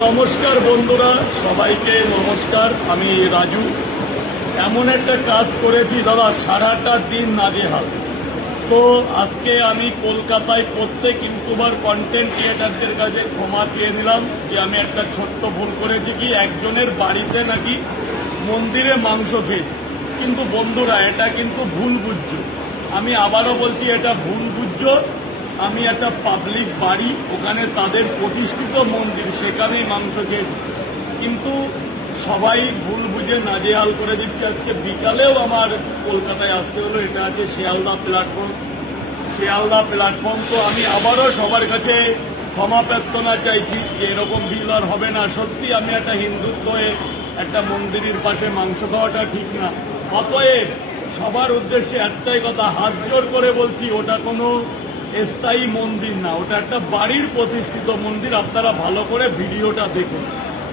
নমস্কার বন্ধুরা, সবাইকে নমস্কার। আমি রাজু। এমন একটা কাজ করেছি দাদা, সারাটা দিন নাজেহাল। তো আজকে আমি কলকাতায় প্রত্যেক ইউটিউবার কন্টেন্ট ক্রিয়েটারদের কাছে ক্ষমা চেয়ে নিলাম যে আমি একটা ছোট্ট ভুল করেছি, কি একজনের বাড়িতে নাকি মন্দিরে মাংস খেয়েছি। কিন্তু বন্ধুরা, এটা কিন্তু ভুল বুঝছো। আমি আবারও বলছি, এটা ভুল বুঝছো। আমি একটা পাবলিক বাড়ি, ওখানে তাদের প্রতিষ্ঠিত মন্দির, সেখানেই মাংস খেয়েছি। কিন্তু সবাই ভুল বুঝে নাজেহাল করে দিচ্ছে। আজকে বিকালেও আমার কলকাতায় আসতে হলো। এটা আছে শিয়ালদা প্ল্যাটফর্ম। তো আমি আবারও সবার কাছে ক্ষমা প্রার্থনা চাইছি যে এরকম ভিড় আর হবে না। সত্যি আমি একটা হিন্দুত্ব হয়ে একটা মন্দিরের পাশে মাংস খাওয়াটা ঠিক না। অতএব সবার উদ্দেশ্যে একটাই কথা, হাত জোর করে বলছি, ওটা কোনো স্থায়ী মন্দির না, ওটা একটা বাড়ির প্রতিষ্ঠিত মন্দির। আপনারা ভালো করে ভিডিওটা দেখুন।